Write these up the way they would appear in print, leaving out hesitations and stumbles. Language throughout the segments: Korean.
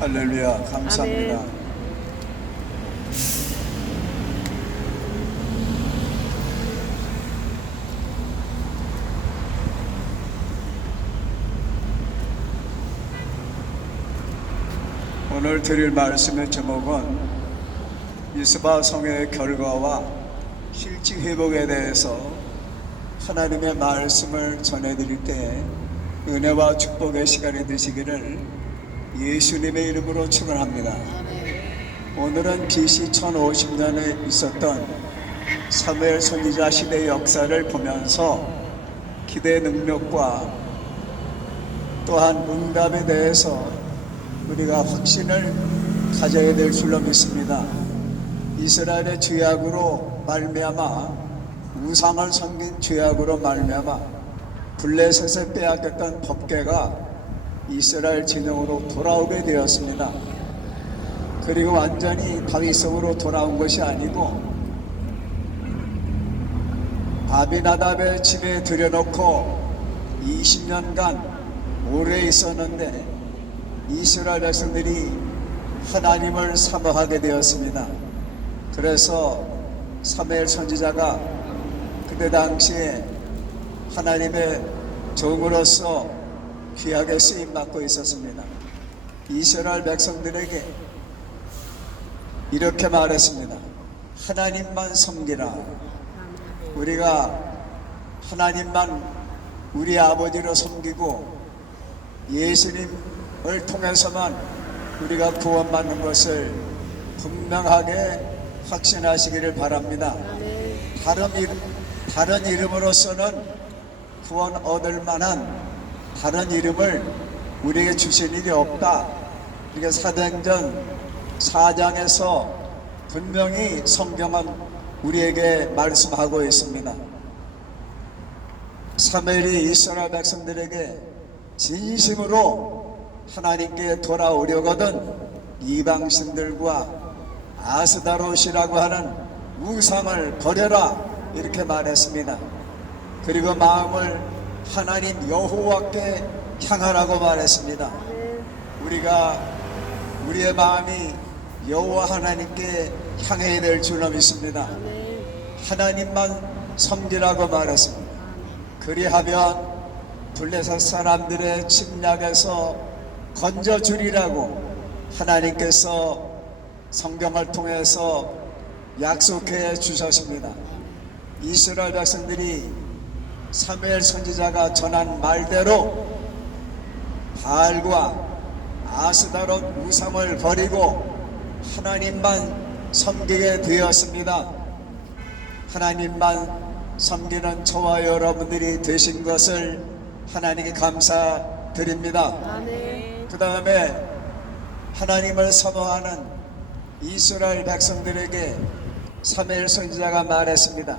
할렐루야, 감사합니다. 아멘. 오늘 드릴 말씀의 제목은 미스바 성회의 결과와 실직 회복에 대해서 하나님의 말씀을 전해드릴 때 은혜와 축복의 시간이 되시기를 예수님의 이름으로 축원합니다. 오늘은 BC 1050년에 있었던 사무엘 선지자 시대의 역사를 보면서 기대 능력과 또한 응답에 대해서 우리가 확신을 가져야 될 줄로 믿습니다. 이스라엘의 죄악으로 말미암아 우상을 섬긴 죄악으로 말미암아 블레셋에 빼앗겼던 법궤가 이스라엘 진영으로 돌아오게 되었습니다. 그리고 완전히 다윗성으로 돌아온 것이 아니고 아비나답의 집에 들여놓고 20년간 오래 있었는데 이스라엘 백성들이 하나님을 사모하게 되었습니다. 그래서 사무엘 선지자가 그때 당시에 하나님의 종으로서 귀하게 쓰임받고 있었습니다. 이스라엘 백성들에게 이렇게 말했습니다. 하나님만 섬기라. 우리가 하나님만 우리 아버지로 섬기고 예수님을 통해서만 우리가 구원받는 것을 분명하게 확신하시기를 바랍니다. 다른 이름으로서는 구원 얻을 만한 다른 이름을 우리에게 주신 일이 없다. 이게 사도행전 4장에서 분명히 성경은 우리에게 말씀하고 있습니다. 사무엘이 이스라엘 백성들에게 진심으로 하나님께 돌아오려거든 이방신들과 아스다롯이라고 하는 우상을 버려라 이렇게 말했습니다. 그리고 마음을 하나님 여호와께 향하라고 말했습니다. 우리가 우리의 마음이 여호와 하나님께 향해야 될 줄로 믿습니다. 하나님만 섬기라고 말했습니다. 그리하면 블레셋 사람들의 침략에서 건져주리라고 하나님께서 성경을 통해서 약속해 주셨습니다. 이스라엘 백성들이 사무엘 선지자가 전한 말대로 바알과 아스다롯 우상을 버리고 하나님만 섬기게 되었습니다. 하나님만 섬기는 저와 여러분들이 되신 것을 하나님께 감사드립니다. 그 다음에 하나님을 사모하는 이스라엘 백성들에게 사무엘 선지자가 말했습니다.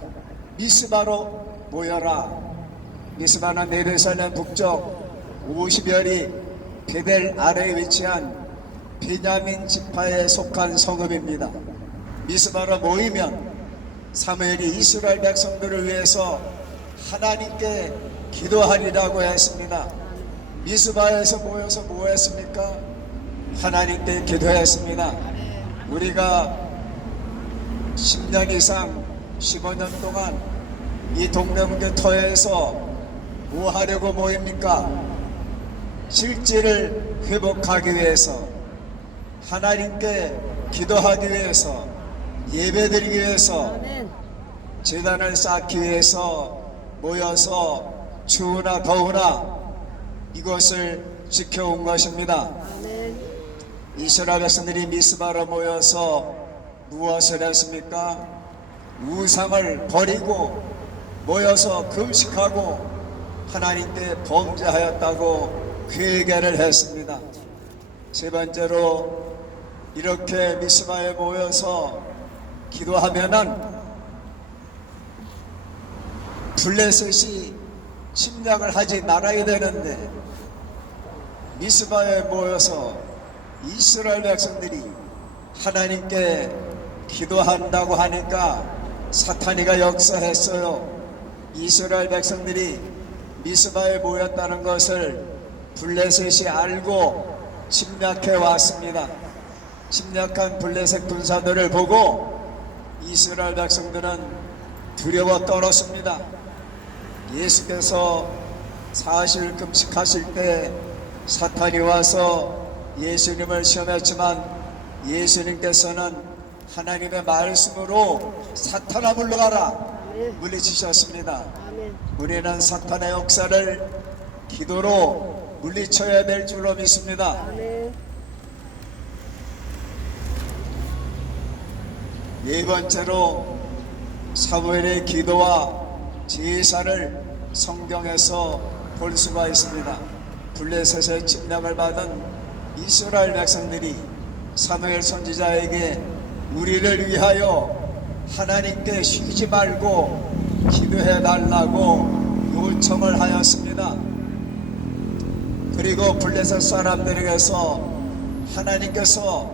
미스바로 모여라. 미스바는 예루살렘 북쪽 50여리 베델 아래에 위치한 베냐민 지파에 속한 성읍입니다. 미스바로 모이면 사무엘이 이스라엘 백성들을 위해서 하나님께 기도하리라고 했습니다. 미스바에서 모여서 뭐 했습니까? 하나님께 기도했습니다. 우리가 10년 이상 15년 동안 이 동대문교 터에서 뭐 하려고 모입니까? 실질을 회복하기 위해서, 하나님께 기도하기 위해서, 예배드리기 위해서, 제단을 쌓기 위해서 모여서 추우나 더우나 이것을 지켜온 것입니다. 이스라엘 백성들이 미스바로 모여서 무엇을 했습니까? 우상을 버리고 모여서 금식하고 하나님께 범죄하였다고 회개를 했습니다. 세 번째로 이렇게 미스바에 모여서 기도하면은 블레셋이 침략을 하지 말아야 되는데 미스바에 모여서 이스라엘 백성들이 하나님께 기도한다고 하니까 사탄이가 역사했어요. 이스라엘 백성들이 미스바에 모였다는 것을 블레셋이 알고 침략해 왔습니다. 침략한 블레셋 군사들을 보고 이스라엘 백성들은 두려워 떨었습니다. 예수께서 40일 금식하실 때 사탄이 와서 예수님을 시험했지만 예수님께서는 하나님의 말씀으로 사탄아 물러가라 물리치셨습니다. 우리는 사탄의 역사를 기도로 물리쳐야 될 줄로 믿습니다. 네 번째로 사무엘의 기도와 제사를 성경에서 볼 수가 있습니다. 블레셋의 침략을 받은 이스라엘 백성들이 사무엘 선지자에게 우리를 위하여 하나님께 쉬지 말고 기도해 달라고 요청을 하였습니다. 그리고 블레셋 사람들에게서 하나님께서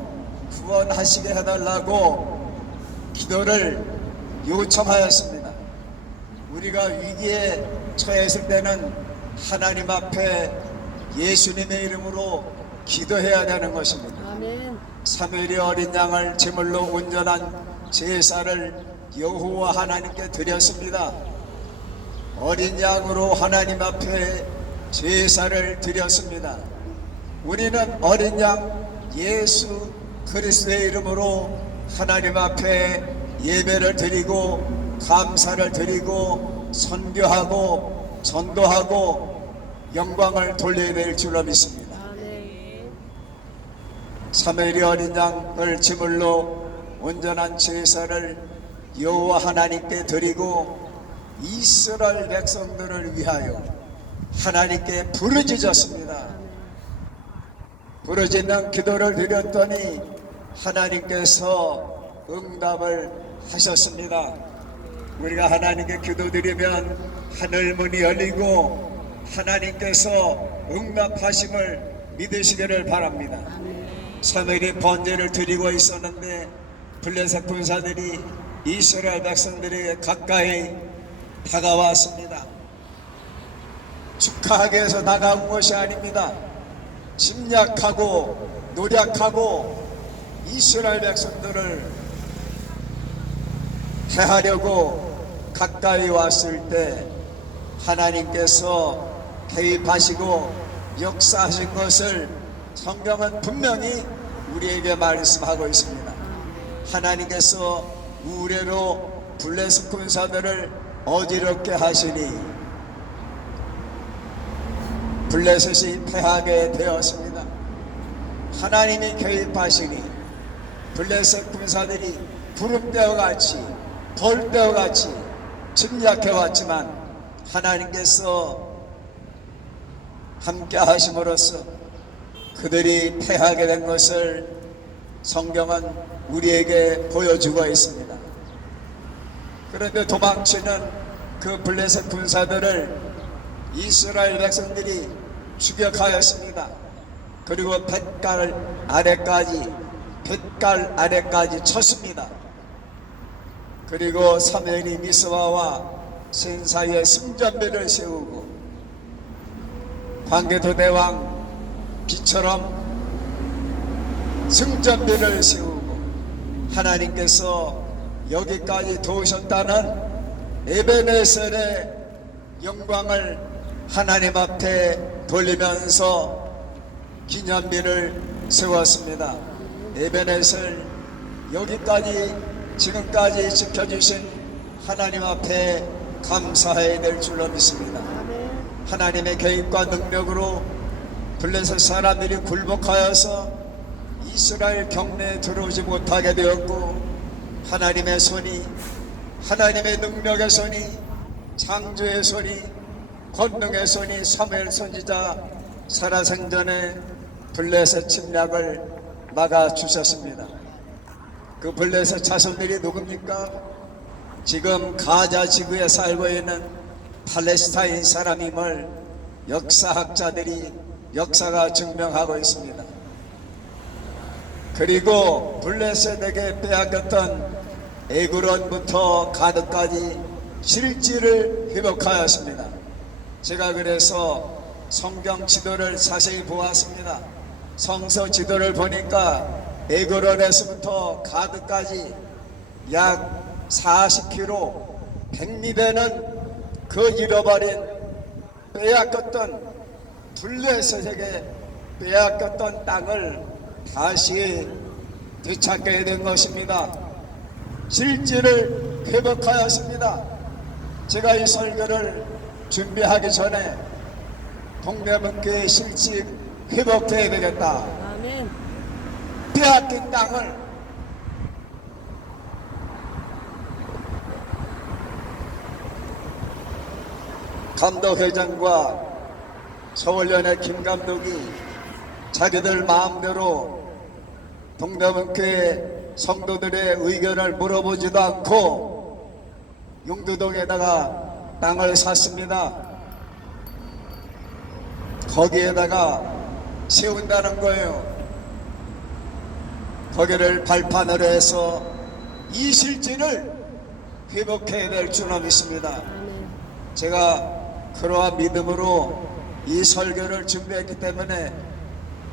구원하시게 해달라고 기도를 요청하였습니다. 우리가 위기에 처했을 때는 하나님 앞에 예수님의 이름으로 기도해야 되는 것입니다. 사무엘이 어린 양을 제물로 온전한 제사를 여호와 하나님께 드렸습니다. 어린 양으로 하나님 앞에 제사를 드렸습니다. 우리는 어린 양 예수 그리스도의 이름으로 하나님 앞에 예배를 드리고 감사를 드리고 선교하고 전도하고 영광을 돌려야 될 줄로 믿습니다. 사무엘이 어린 양을 제물로 온전한 제사를 여호와 하나님께 드리고 이스라엘 백성들을 위하여 하나님께 부르짖었습니다. 부르짖는 기도를 드렸더니 하나님께서 응답을 하셨습니다. 우리가 하나님께 기도드리면 하늘문이 열리고 하나님께서 응답하심을 믿으시기를 바랍니다. 사무엘이 번제를 드리고 있었는데 블레셋 군사들이 이스라엘 백성들에게 가까이 다가왔습니다. 축하하기 위해서 나가온 것이 아닙니다. 침략하고 노략하고 이스라엘 백성들을 해하려고 가까이 왔을 때 하나님께서 개입하시고 역사하신 것을 성경은 분명히 우리에게 말씀하고 있습니다. 하나님께서 우레로 블레셋 군사들을 어지럽게 하시니 블레셋이 패하게 되었습니다. 하나님이 개입하시니 블레셋 군사들이 구름대와 같이 벌대와 같이 침략해 왔지만 하나님께서 함께 하심으로써 그들이 패하게 된 것을 성경은 우리에게 보여주고 있습니다. 그런데 도망치는 그 블레셋 군사들을 이스라엘 백성들이 추격하였습니다. 그리고 뱃갈 아래까지 쳤습니다. 그리고 사무엘이 미스바와 센 사이에 승전비를 세우고 광개토대왕 비처럼 승전비를 세우고 하나님께서 여기까지 도우셨다는 에베네셀의 영광을 하나님 앞에 돌리면서 기념비를 세웠습니다. 에베네셀 여기까지 지금까지 지켜주신 하나님 앞에 감사해야 될 줄로 믿습니다. 하나님의 개입과 능력으로 블레셋 사람들이 굴복하여서 이스라엘 경내에 들어오지 못하게 되었고 하나님의 손이 하나님의 능력의 손이 창조의 손이 권능의 손이 사무엘 선지자 살아생전에 블레셋 침략을 막아주셨습니다. 그 블레셋 자손들이 누굽니까? 지금 가자 지구에 살고 있는 팔레스타인 사람임을 역사학자들이 역사가 증명하고 있습니다. 그리고 블레셋에게 빼앗겼던 에그론부터 가드까지 실지를 회복하였습니다. 제가 그래서 성경 지도를 자세히 보았습니다. 성서 지도를 보니까 에그론에서부터 가드까지 약 40km 100리되는 그 잃어버린 빼앗겼던 블레셋에게 빼앗겼던 땅을 다시 되찾게 된 것입니다. 실지를 회복하였습니다. 제가 이 설교를 준비하기 전에 동대문교회 실지 회복돼야 되겠다. 아멘. 빼앗긴 땅을 감독회장과 서울연의 김 감독이 자기들 마음대로 동대문교회 성도들의 의견을 물어보지도 않고 용두동에다가 땅을 샀습니다. 거기에다가 세운다는 거예요. 거기를 발판으로 해서 이 실지를 회복해야 될 줄로 믿습니다. 아멘. 제가 그러한 믿음으로 이 설교를 준비했기 때문에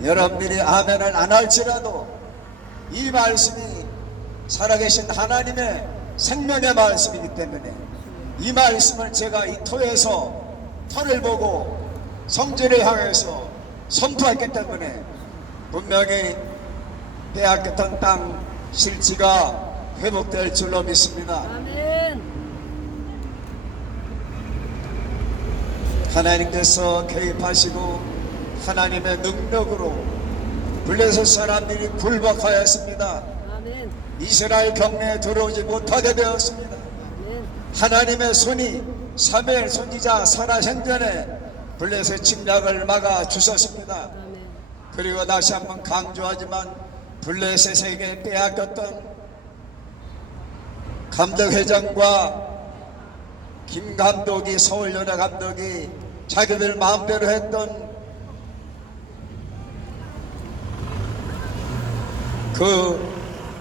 여러분들이 아멘을 안 할지라도 이 말씀이 살아계신 하나님의 생명의 말씀이기 때문에 이 말씀을 제가 이 터에서 터를 보고 성전을 향해서 선포했기 때문에 분명히 빼앗겼던 땅 실지가 회복될 줄로 믿습니다. 아멘. 하나님께서 개입하시고 하나님의 능력으로 블레셋 사람들이 굴복하였습니다. 아멘. 이스라엘 경내에 들어오지 못하게 되었습니다. 아멘. 하나님의 손이 사무엘 선지자 사라 생전에 블레셋 침략을 막아 주셨습니다. 아멘. 그리고 다시 한번 강조하지만 블레셋에게 빼앗겼던 감독회장과 김 감독이 서울연예 감독이 자기들 마음대로 했던 그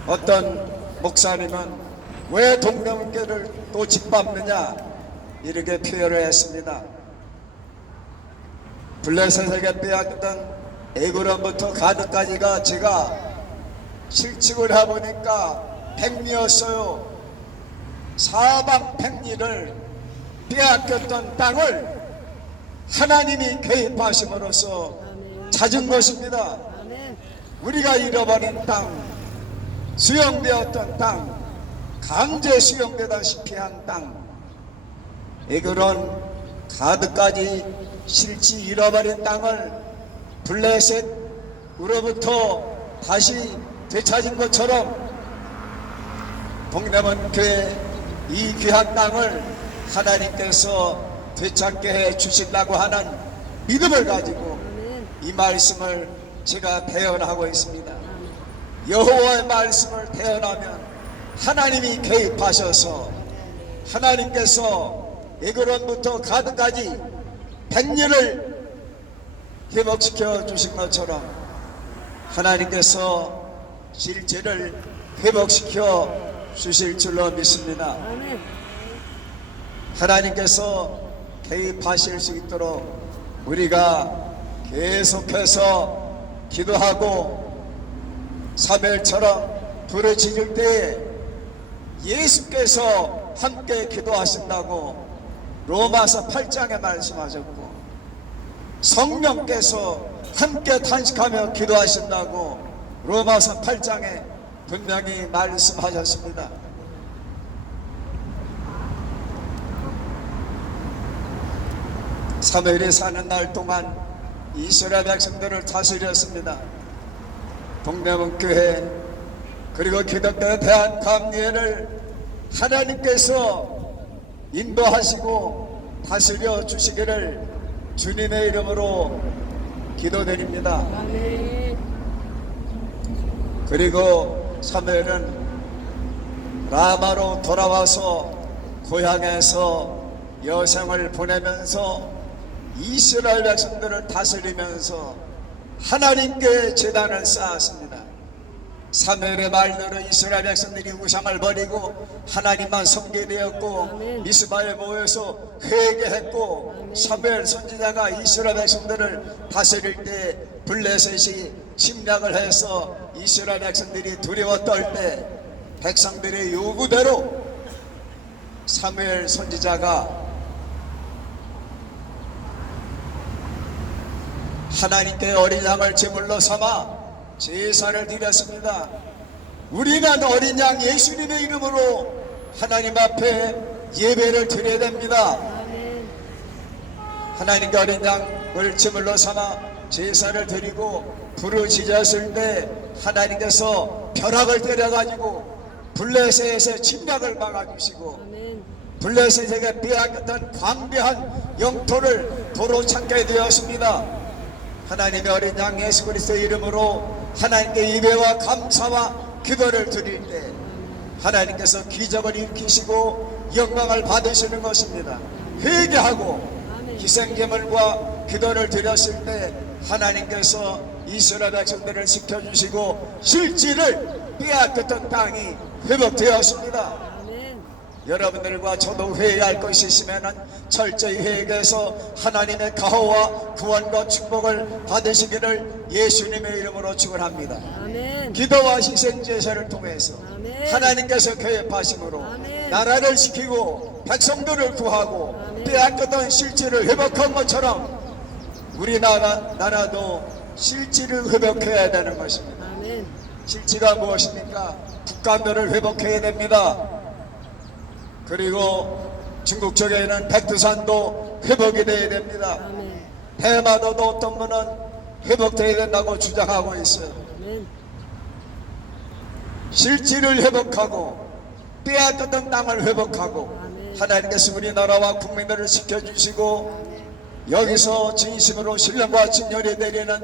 어떤 목사님은 왜 동명교를 또 짓밟느냐 이렇게 표현을 했습니다. 블레셋에게 빼앗겼던 에그론부터 가드까지가 제가 실측을 해보니까 백리였어요. 사방 백리를 빼앗겼던 땅을 하나님이 개입하심으로써 아멘. 찾은 것입니다. 아멘. 우리가 잃어버린 땅, 수용되었던 땅, 강제 수용되다시피 한 땅, 에그론 가드까지 실지 잃어버린 땅을 블레셋으로부터 다시 되찾은 것처럼 동대문 교회 이 귀한 땅을 하나님께서 되찾게 해 주신다고 하는 믿음을 가지고 아멘. 이 말씀을 제가 대언하고 있습니다. 아멘. 여호와의 말씀을 대언하면 하나님이 개입하셔서 하나님께서 에그론부터 가드까지 백리를 회복시켜 주신 것처럼 하나님께서 실제를 회복시켜 주실 줄로 믿습니다. 아멘. 하나님께서 개입하실 수 있도록 우리가 계속해서 기도하고 사무엘처럼 부르짖을 때에 예수께서 함께 기도하신다고 로마서 8장에 말씀하셨고 성령께서 함께 탄식하며 기도하신다고 로마서 8장에 분명히 말씀하셨습니다. 사무엘이 사는 날 동안 이스라엘 백성들을 다스렸습니다. 동대문 교회 그리고 기독교에 대한 감리회를 하나님께서 인도하시고 다스려 주시기를 주님의 이름으로 기도드립니다. 아멘. 그리고 사무엘은 라마로 돌아와서 고향에서 여생을 보내면서 이스라엘 백성들을 다스리면서 하나님께 제단을 쌓았습니다. 사무엘의 말대로 이스라엘 백성들이 우상을 버리고 하나님만 섬기게 되었고 아멘. 미스바에 모여서 회개했고 아멘. 사무엘 선지자가 이스라엘 백성들을 다스릴 때 블레셋이 침략을 해서 이스라엘 백성들이 두려워 떨 때 백성들의 요구대로 사무엘 선지자가 하나님께 어린 양을 제물로 삼아 제사를 드렸습니다. 우리는 어린 양 예수님의 이름으로 하나님 앞에 예배를 드려야 됩니다. 하나님께 어린 양을 제물로 삼아 제사를 드리고 부르짖었을 때 하나님께서 벼락을 때려가지고 블레셋의 침략을 막아주시고 블레셋에게 빼앗겼던 광대한 영토를 도로 찾게 되었습니다. 하나님의 어린 양 예수 그리스도의 이름으로 하나님께 예배와 감사와 기도를 드릴 때 하나님께서 기적을 일으키시고 영광을 받으시는 것입니다. 회개하고 희생제물과 기도를 드렸을 때 하나님께서 이스라엘 백성들을 지켜주시고 실지를 빼앗겼던 땅이 회복되었습니다. 여러분들과 저도 회개할 것이 있으면 철저히 회개해서 하나님의 가호와 구원과 축복을 받으시기를 예수님의 이름으로 축원합니다. 기도와 희생제사를 통해서 하나님께서 개입하심으로 나라를 지키고 백성들을 구하고 빼앗겼던 실지를 회복한 것처럼 우리나라도 실지를 회복해야 되는 것입니다. 실지가 무엇입니까? 국간들을 회복해야 됩니다. 그리고 중국 쪽에는 백두산도 회복이 되어야 됩니다. 대마도도 어떤 분은 회복되어야 된다고 주장하고 있어요. 실지를 회복하고 빼앗겼던 땅을 회복하고 하나님께서 우리나라와 국민들을 지켜주시고 여기서 진심으로 신령과 진열이 내리는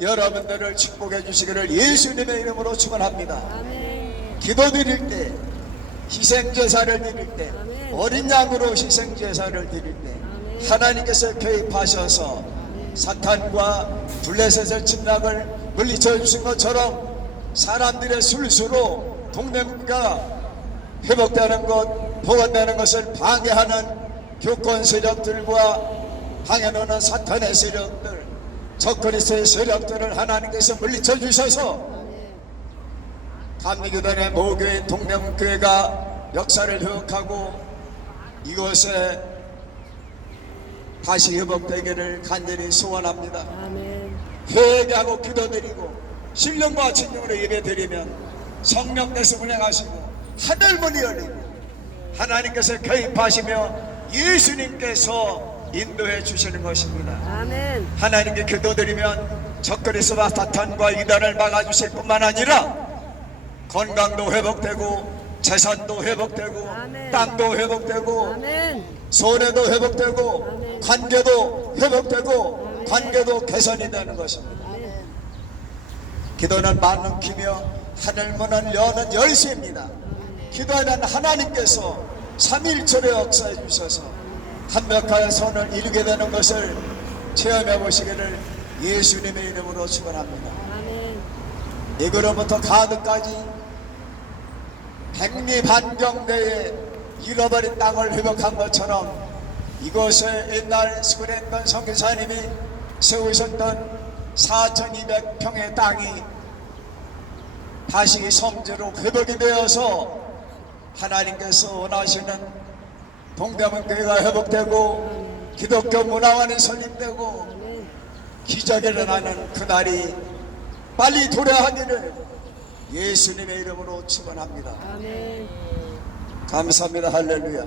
여러분들을 축복해 주시기를 예수님의 이름으로 축원합니다. 기도드릴 때 희생제사를 드릴 때 어린 양으로 희생제사를 드릴 때 하나님께서 개입하셔서 사탄과 블레셋의 침략을 물리쳐 주신 것처럼 사람들의 술수로 동맹가 회복되는 것, 보완되는 것을 방해하는 교권 세력들과 방해하는 사탄의 세력들, 적그리스도의 세력들을 하나님께서 물리쳐 주셔서 감리교단의 모교회 동명교회가 역사를 회복하고 이곳에 다시 회복되기를 간절히 소원합니다. 회개하고 기도드리고 신령과 진정으로 예배드리면 성령께서 운행하시고 하늘문이 열리고 하나님께서 개입하시며 예수님께서 인도해 주시는 것입니다. 하나님께 기도드리면 적그리스도와 사탄과 이단을 막아주실 뿐만 아니라 건강도 회복되고 재산도 회복되고 땅도 회복되고 손해도 회복되고 관계도 회복되고 관계도 개선이 되는 것입니다. 기도는 만능 키며 하늘문을 여는 열쇠입니다. 기도하는 하나님께서 3일절에 역사해 주셔서 완벽한 선을 이루게 되는 것을 체험해 보시기를 예수님의 이름으로 축원합니다. 이거로부터 가드까지 백리반경대에 잃어버린 땅을 회복한 것처럼 이곳에 옛날 스크랜턴 선교사님이 세우셨던 4200평의 땅이 다시 성지로 회복이 되어서 하나님께서 원하시는 동대문교회가 회복되고 기독교 문화원이 설립되고 기적이 일어나는 그날이 빨리 도래하기를 예수님의 이름으로 축원합니다. 감사합니다. 할렐루야.